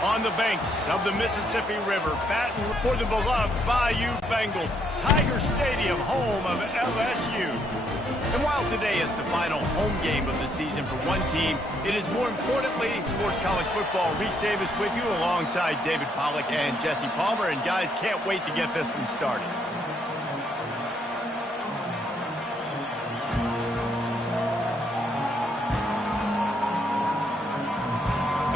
On the banks of the Mississippi River, batting for the beloved Bayou Bengals, Tiger Stadium, home of LSU. And while today is the final home game of the season for one team, it is more importantly sports college football. Reese Davis with you alongside David Pollack and Jesse Palmer. And guys, can't wait to get this one started.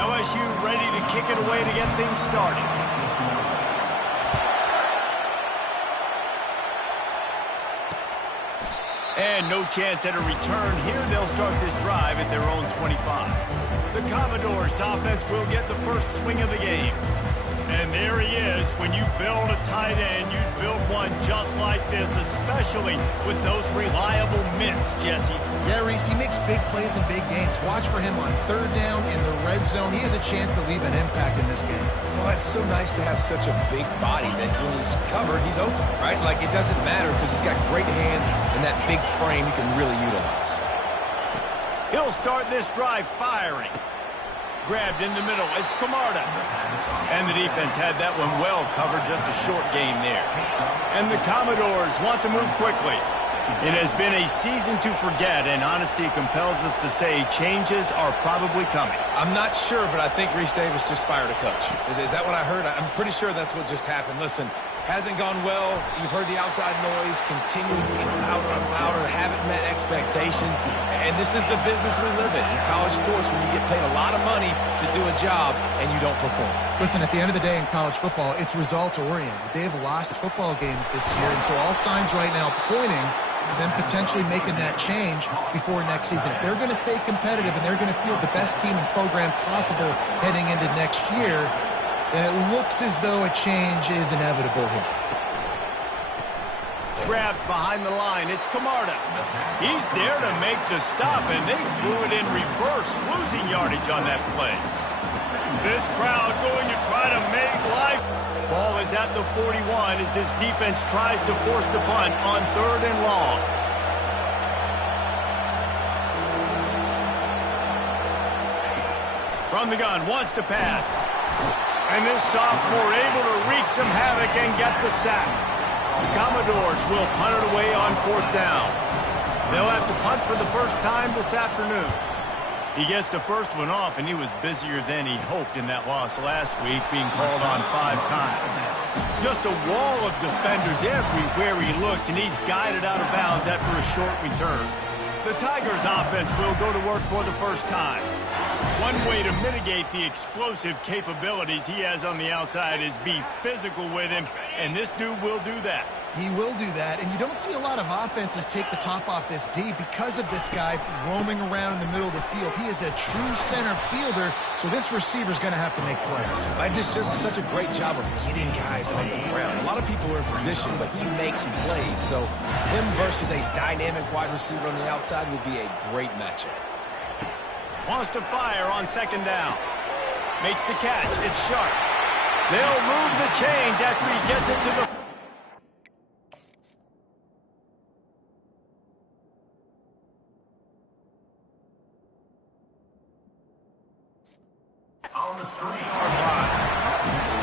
LSU ready to kick it away to get things started. And no chance at a return here. They'll start this drive at their own 25. The Commodores offense will get the first swing of the game. And there he is. When you build a tight end, you build one just like this, especially with those reliable mitts, Jesse. Yeah, Reese, he makes big plays in big games. Watch for him on third down in the red zone. He has a chance to leave an impact in this game. Well, it's so nice to have such a big body that when he's covered, he's open, right? Like, it doesn't matter because he's got great hands and that big frame he can really utilize. He'll start this drive firing. Grabbed in the middle. It's Camarda. And the defense had that one well covered. Just a short game there. And the Commodores want to move quickly. It has been a season to forget, and honesty compels us to say changes are probably coming. I'm not sure, but I think Reese Davis just fired a coach. Is that what I heard? I'm pretty sure that's what just happened. Listen, hasn't gone well. You've heard the outside noise continuing to get louder and louder, haven't met expectations. And this is the business we live in college sports, when you get paid a lot of money to do a job and you don't perform. Listen, at the end of the day in college football, it's results-oriented. They have lost football games this year, and so all signs right now pointing to them potentially making that change before next season. If they're going to stay competitive and they're going to field the best team and program possible heading into next year, then it looks as though a change is inevitable here. Grabbed behind the line. It's Camarda. He's there to make the stop, and they threw it in reverse, losing yardage on that play. This crowd going to try to make life. Ball is at the 41 as this defense tries to force the punt on 3rd and long. From the gun, wants to pass. And this sophomore able to wreak some havoc and get the sack. The Commodores will punt it away on 4th down. They'll have to punt for the first time this afternoon. He gets the first one off, and he was busier than he hoped in that loss last week, being called on 5 times. Just a wall of defenders everywhere he looks, and he's guided out of bounds after a short return. The Tigers' offense will go to work for the first time. One way to mitigate the explosive capabilities he has on the outside is be physical with him, and this dude will do that. He will do that, and you don't see a lot of offenses take the top off this D because of this guy roaming around in the middle of the field. He is a true center fielder, so this receiver's going to have to make plays. Like, this just such a great job of getting guys on the ground. A lot of people are in position, but he makes plays, so him versus a dynamic wide receiver on the outside would be a great matchup. Wants to fire on 2nd down. Makes the catch. It's sharp. They'll move the chains after he gets it to the...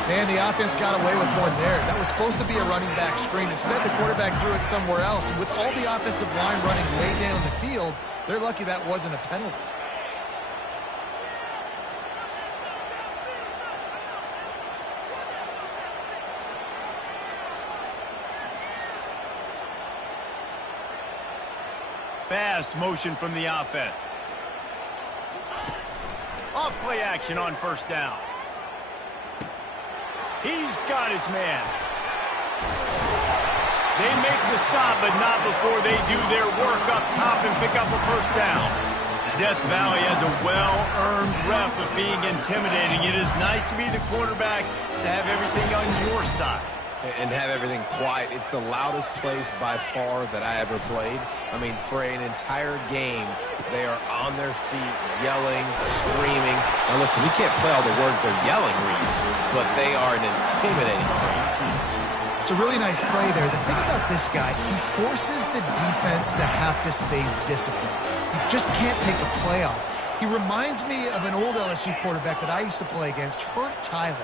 Man, the offense got away with one there. That was supposed to be a running back screen. Instead, the quarterback threw it somewhere else. And with all the offensive line running way down the field, they're lucky that wasn't a penalty. Fast motion from the offense. Off play action on 1st down. He's got his man. They make the stop, but not before they do their work up top and pick up a 1st down. Death Valley has a well-earned rep of being intimidating. It is nice to be the quarterback, to have everything on your side. And have everything quiet. It's the loudest place by far that I ever played. I mean, for an entire game, they are on their feet, yelling, screaming. Now listen, we can't play all the words they're yelling, Reese, but they are an intimidating crowd. It's a really nice play there. The thing about this guy, he forces the defense to have to stay disciplined. You just can't take a play off. He reminds me of an old LSU quarterback that I used to play against, Hurt Tyler.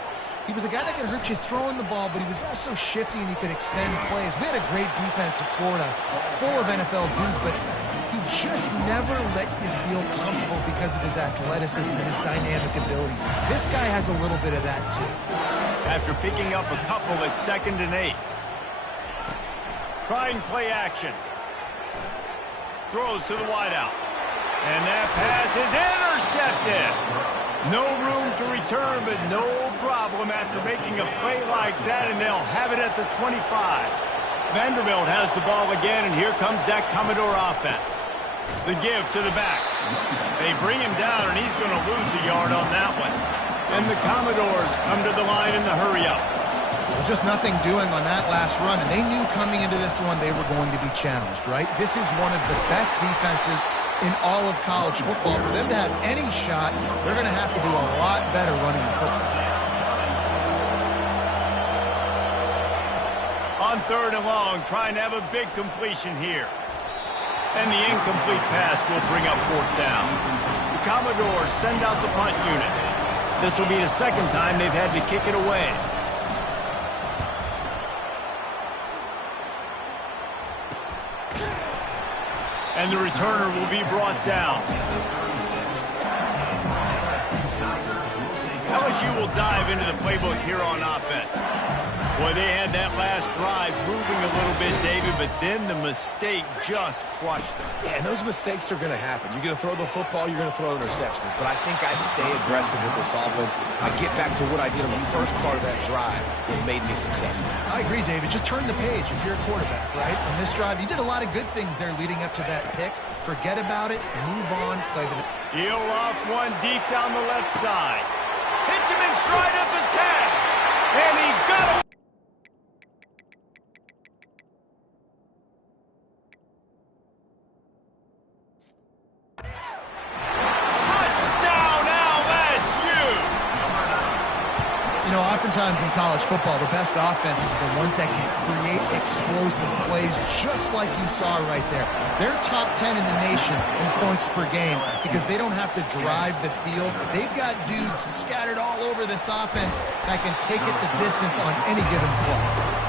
He was a guy that could hurt you throwing the ball, but he was also shifty and he could extend plays. We had a great defense at Florida, full of NFL dudes, but he just never let you feel comfortable because of his athleticism and his dynamic ability. This guy has a little bit of that too. After picking up a couple at 2nd and 8. Trying play action. Throws to the wideout. And that pass is intercepted. No room to return, but no problem after making a play like that, and they'll have it at the 25. Vanderbilt has the ball again, and here comes that Commodore offense. The give to the back. They bring him down, and he's going to lose a yard on that one. And the Commodores come to the line in the hurry-up. Just nothing doing on that last run, and they knew coming into this one they were going to be challenged, right? This is one of the best defenses in all of college football. For them to have any shot, they're going to have to do a lot better running the football. On 3rd and long, trying to have a big completion here. And the incomplete pass will bring up 4th down. The Commodores send out the punt unit. This will be the 2nd time they've had to kick it away. And the returner will be brought down. LSU will dive into the playbook here on offense. Boy, they had that last drive moving a little bit, David, but then the mistake just crushed them. Yeah, and those mistakes are going to happen. You're going to throw the football, you're going to throw interceptions. But I think I stay aggressive with this offense. I get back to what I did on the first part of that drive that made me successful. I agree, David. Just turn the page if you're a quarterback, right? On this drive, you did a lot of good things there leading up to that pick. Forget about it, move on, play the... He'll loft one deep down the left side. Hits him in stride at the 10. And he got him. Oftentimes in college football, the best offenses are the ones that can create explosive plays just like you saw right there. They're top 10 in the nation in points per game because they don't have to drive the field. They've got dudes scattered all over this offense that can take it the distance on any given play.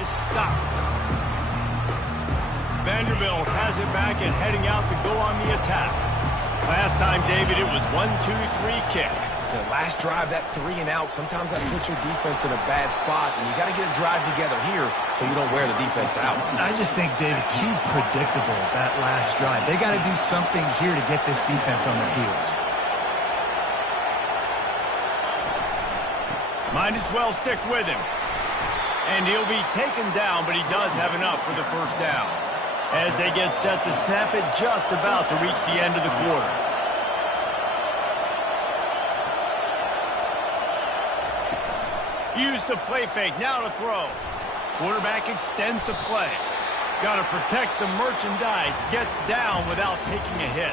Is stopped. Vanderbilt has it back and heading out to go on the attack. Last time, David, it was 1-2-3 kick. The last drive, that 3 and out, sometimes that puts your defense in a bad spot, and you got to get a drive together here so you don't wear the defense out. I just think, David, too predictable that last drive. They got to do something here to get this defense on their heels. Might as well stick with him. And he'll be taken down, but he does have enough for the first down. As they get set to snap it, just about to reach the end of the quarter. Use the play fake, now to throw. Quarterback extends the play. Got to protect the merchandise, gets down without taking a hit.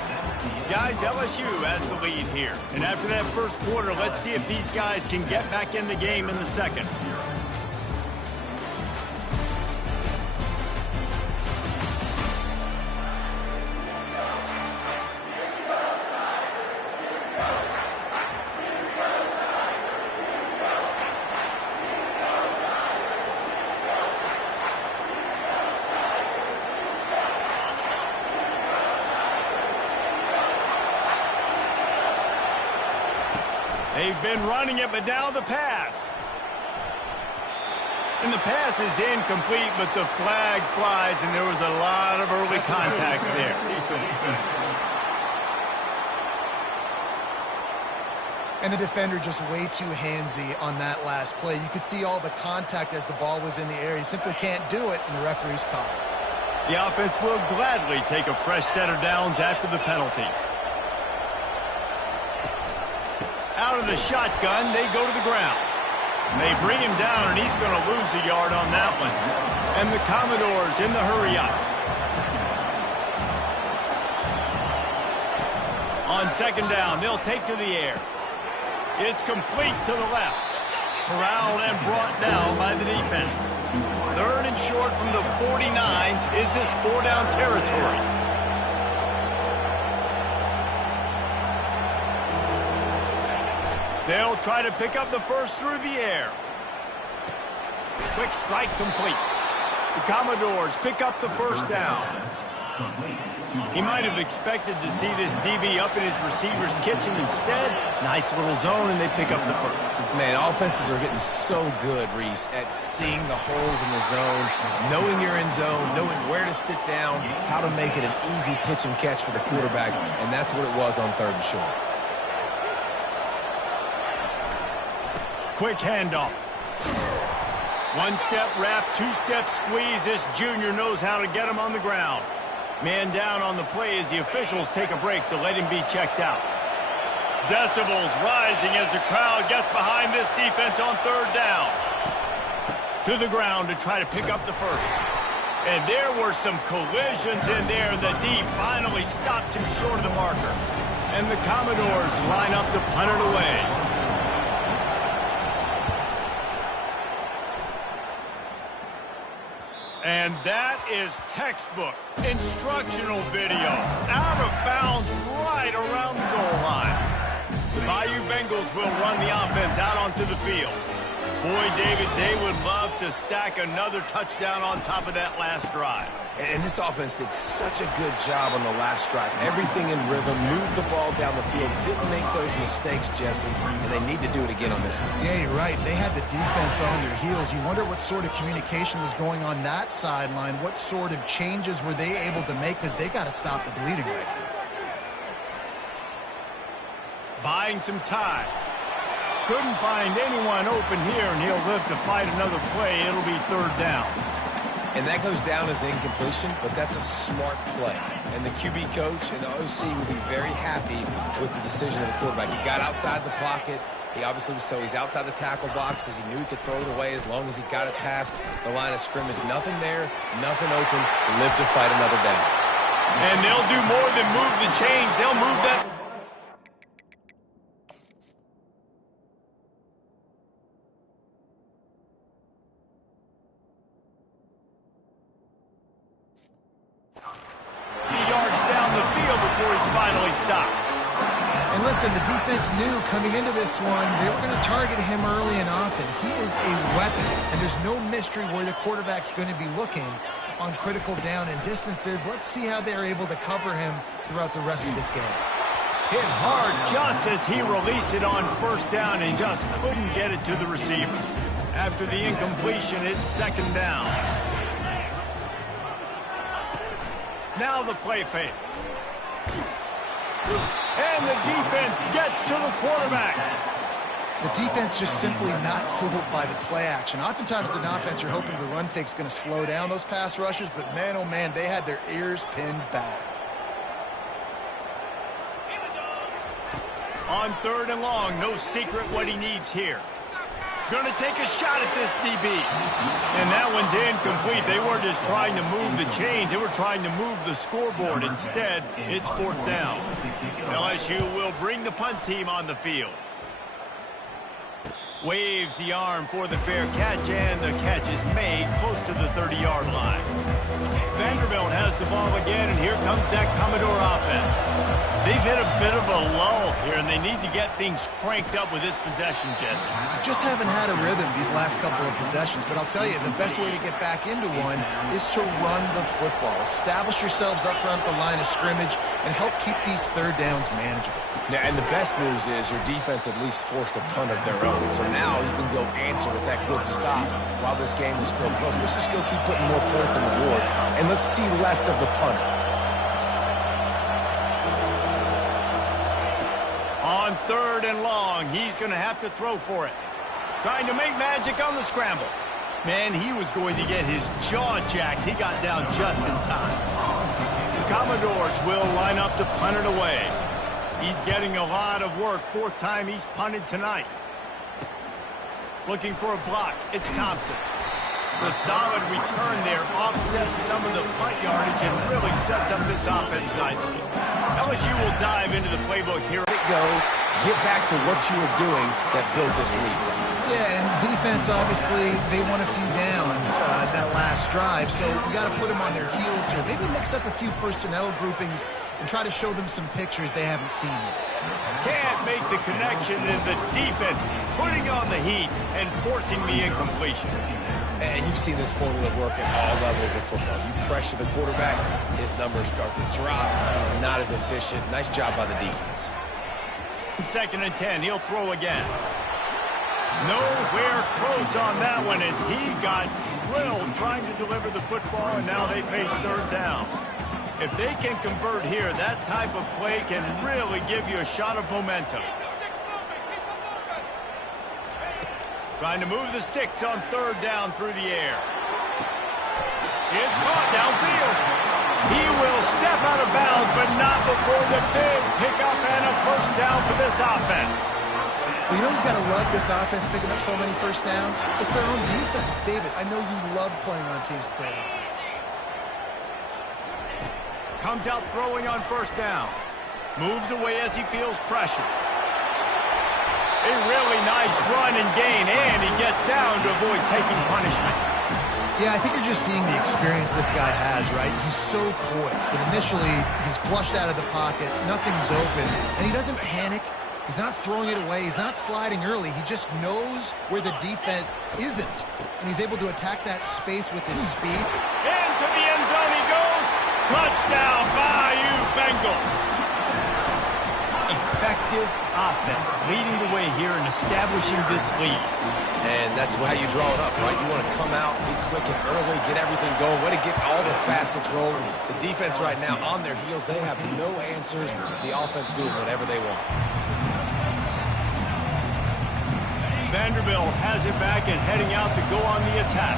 Guys, LSU has the lead here. And after that first quarter, let's see if these guys can get back in the game in the second. They've been running it, but now the pass. And the pass is incomplete, but the flag flies, and there was a lot of early contact there. And the defender just way too handsy on that last play. You could see all the contact as the ball was in the air. You simply can't do it, and the referee's caught it. The offense will gladly take a fresh set of downs after the penalty. Out of the shotgun, they go to the ground. They bring him down, and he's going to lose a yard on that one. And the Commodores in the hurry-up. On second down, they'll take to the air. It's complete to the left. Corralled and brought down by the defense. Third and short from the 49. Is this four-down territory? They'll try to pick up the first through the air. Quick strike complete. The Commodores pick up the first down. He might have expected to see this DB up in his receiver's kitchen. Instead, nice little zone, and they pick up the first. Man, offenses are getting so good, Reese, at seeing the holes in the zone, knowing you're in zone, knowing where to sit down, how to make it an easy pitch and catch for the quarterback, and that's what it was on third and short. Quick handoff. One-step wrap, two-step squeeze. This junior knows how to get him on the ground. Man down on the play as the officials take a break to let him be checked out. Decibels rising as the crowd gets behind this defense on third down. To the ground to try to pick up the first. And there were some collisions in there. The D finally stops him short of the marker. And the Commodores line up to punt it away. And that is textbook instructional video. Out of bounds right around the goal line. The Bayou Bengals will run the offense out onto the field. Boy, David, they would love to stack another touchdown on top of that last drive. And this offense did such a good job on the last drive. Everything in rhythm, moved the ball down the field, didn't make those mistakes, Jesse, and they need to do it again on this one. Yeah, you're right. They had the defense on their heels. You wonder what sort of communication was going on that sideline. What sort of changes were they able to make, because they got to stop the bleeding right now. Buying some time. Couldn't find anyone open here, and he'll live to fight another play. It'll be third down. And that goes down as incompletion, but that's a smart play. And the QB coach and the OC will be very happy with the decision of the quarterback. He got outside the pocket. He obviously was so he's outside the tackle boxes. He knew he could throw it away as long as he got it past the line of scrimmage. Nothing there, nothing open. Live to fight another down. And they'll do more than move the chains. They'll move that. And listen, the defense knew coming into this one, they were going to target him early and often. He is a weapon, and there's no mystery where the quarterback's going to be looking on critical down and distances. Let's see how they're able to cover him throughout the rest of this game. Hit hard just as he released it on first down and just couldn't get it to the receiver. After the incompletion, it's second down. Now the play fake. And the defense gets to the quarterback. The defense just simply not fooled by the play action. Oftentimes, as an offense, you're hoping the run fake's going to slow down those pass rushers, but man, oh man, they had their ears pinned back. On 3rd and long, no secret what he needs here. Going to take a shot at this DB. And that one's incomplete. They weren't just trying to move the chains. They were trying to move the scoreboard. Instead, it's 4th down. LSU will bring the punt team on the field. Waves the arm for the fair catch, and the catch is made close to the 30-yard line. Vanderbilt has the ball again, and here comes that Commodore offense. They've hit a bit of a lull here, and they need to get things cranked up with this possession, Jesse. Just haven't had a rhythm these last couple of possessions, but I'll tell you, the best way to get back into one is to run the football. Establish yourselves up front at the line of scrimmage and help keep these 3rd downs manageable. Yeah, and the best news is your defense at least forced a punt of their own. So now you can go answer with that good stop while this game is still close. Let's just go keep putting more points on the board, and let's see less of the punter. On 3rd and long, he's going to have to throw for it. Trying to make magic on the scramble. Man, he was going to get his jaw jacked. He got down just in time. The Commodores will line up to punt it away. He's getting a lot of work. 4th time he's punted tonight. Looking for a block. It's Thompson. The solid return there offsets some of the punt yardage and really sets up this offense nicely. LSU will dive into the playbook here. Go, get back to what you were doing that built this lead. Yeah, and defense, obviously, they won a few downs that last drive, so we got to put them on their heels here. Maybe mix up a few personnel groupings and try to show them some pictures they haven't seen yet. Can't make the connection, and the defense putting on the heat and forcing the incompletion. And you've seen this formula work at all levels of football. You pressure the quarterback, his numbers start to drop. He's not as efficient. Nice job by the defense. 2nd and 10, he'll throw again. Nowhere close on that one as he got drilled trying to deliver the football, and now they face 3rd down. If they can convert here, that type of play can really give you a shot of momentum. Trying to move the sticks on 3rd down through the air. It's caught downfield. He will step out of bounds, but not before the big pickup and a 1st down for this offense. Well, you know who's got to love this offense picking up so many 1st downs? It's their own defense. David, I know you love playing on teams with great offenses. Comes out throwing on 1st down. Moves away as he feels pressure. A really nice run and gain, and he gets down to avoid taking punishment. Yeah, I think you're just seeing the experience this guy has, right? He's so poised that initially he's flushed out of the pocket, nothing's open, and he doesn't panic. He's not throwing it away. He's not sliding early. He just knows where the defense isn't, and he's able to attack that space with his speed. Into the end zone he goes. Touchdown, Bayou Bengals. Effective offense leading the way here and establishing this lead. And that's how you draw it up, right? You want to come out, be clicking early, get everything going, way to get all the facets rolling. The defense right now on their heels, they have no answers. The offense doing whatever they want. Vanderbilt has it back and heading out to go on the attack.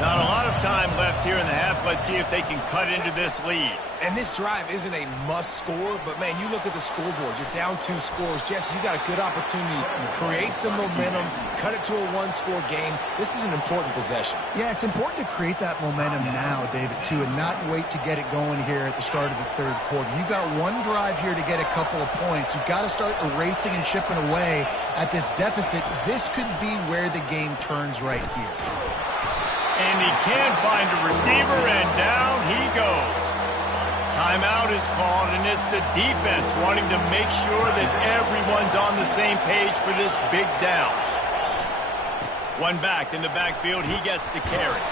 Not a lot of time left here in the half. Let's see if they can cut into this lead. And this drive isn't a must score, but man, you look at the scoreboard. You're down 2 scores. Jesse, you got a good opportunity to create some momentum, cut it to a 1-score game. This is an important possession. Yeah, it's important to create that momentum now, David, too, and not wait to get it going here at the start of the 3rd quarter. You've got one drive here to get a couple of points. You've got to start erasing and chipping away at this deficit. This could be where the game turns right here. And he can find a receiver, and down he goes. Timeout is called, and it's the defense wanting to make sure that everyone's on the same page for this big down. One back in the backfield, he gets the carry.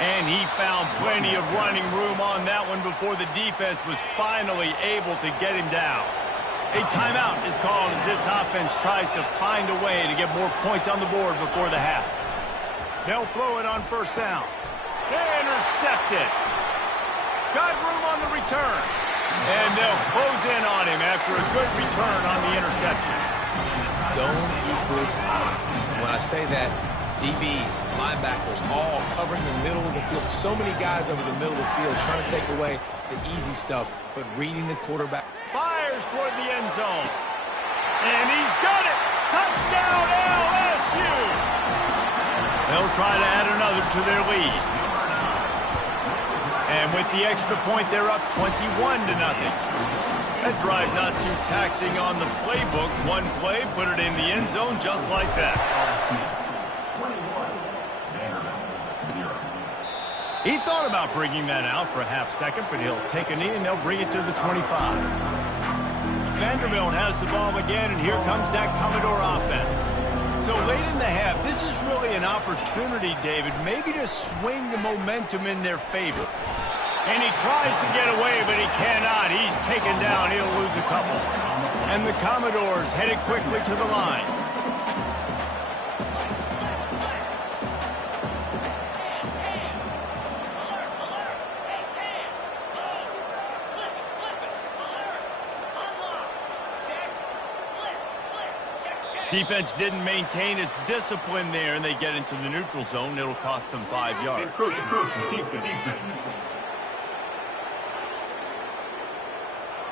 And he found plenty of running room on that one before the defense was finally able to get him down. A timeout is called as this offense tries to find a way to get more points on the board before the half. They'll throw it on 1st down. Intercepted. Got room on the return. And they'll close in on him after a good return on the interception. Zone equals eyes. When I say that, DBs, linebackers, all covering the middle of the field. So many guys over the middle of the field trying to take away the easy stuff, but reading the quarterback. Fires toward the end zone. And he's got it! Touchdown LSU! They'll try to add another to their lead. And with the extra point, they're up 21-0. That drive not too taxing on the playbook. One play, put it in the end zone just like that. He thought about bringing that out for a half second, but he'll take a knee and they'll bring it to the 25. Vanderbilt has the ball again, and here comes that Commodore offense. So late in the half, this is really an opportunity, David, maybe to swing the momentum in their favor. And he tries to get away, but he cannot. He's taken down. He'll lose a couple. And the Commodores headed quickly to the line. Defense didn't maintain its discipline there, and they get into the neutral zone. It'll cost them 5 yards.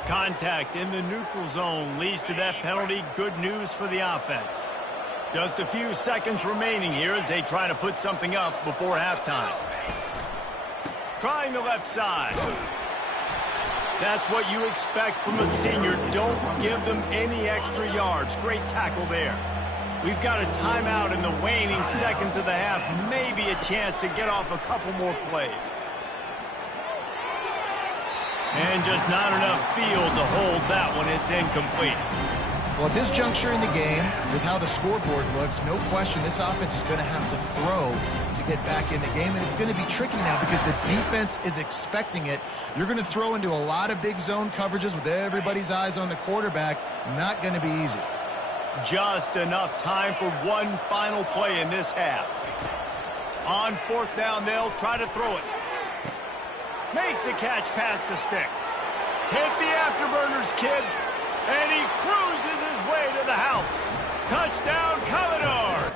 Contact in the neutral zone leads to that penalty. Good news for the offense. Just a few seconds remaining here as they try to put something up before halftime. Trying the left side. That's what you expect from a senior. Don't give them any extra yards. Great tackle there. We've got a timeout in the waning seconds of the half. Maybe a chance to get off a couple more plays. And just not enough field to hold that one. It's incomplete. Well, at this juncture in the game, with how the scoreboard looks, no question this offense is going to have to throw to get back in the game, and it's going to be tricky now because the defense is expecting it. You're going to throw into a lot of big zone coverages with everybody's eyes on the quarterback. Not going to be easy. Just enough time for one final play in this half. On fourth down, they'll try to throw it. Makes the catch past the sticks. Hit the afterburners, kid. And he cruises his way to the house. Touchdown, Commodore!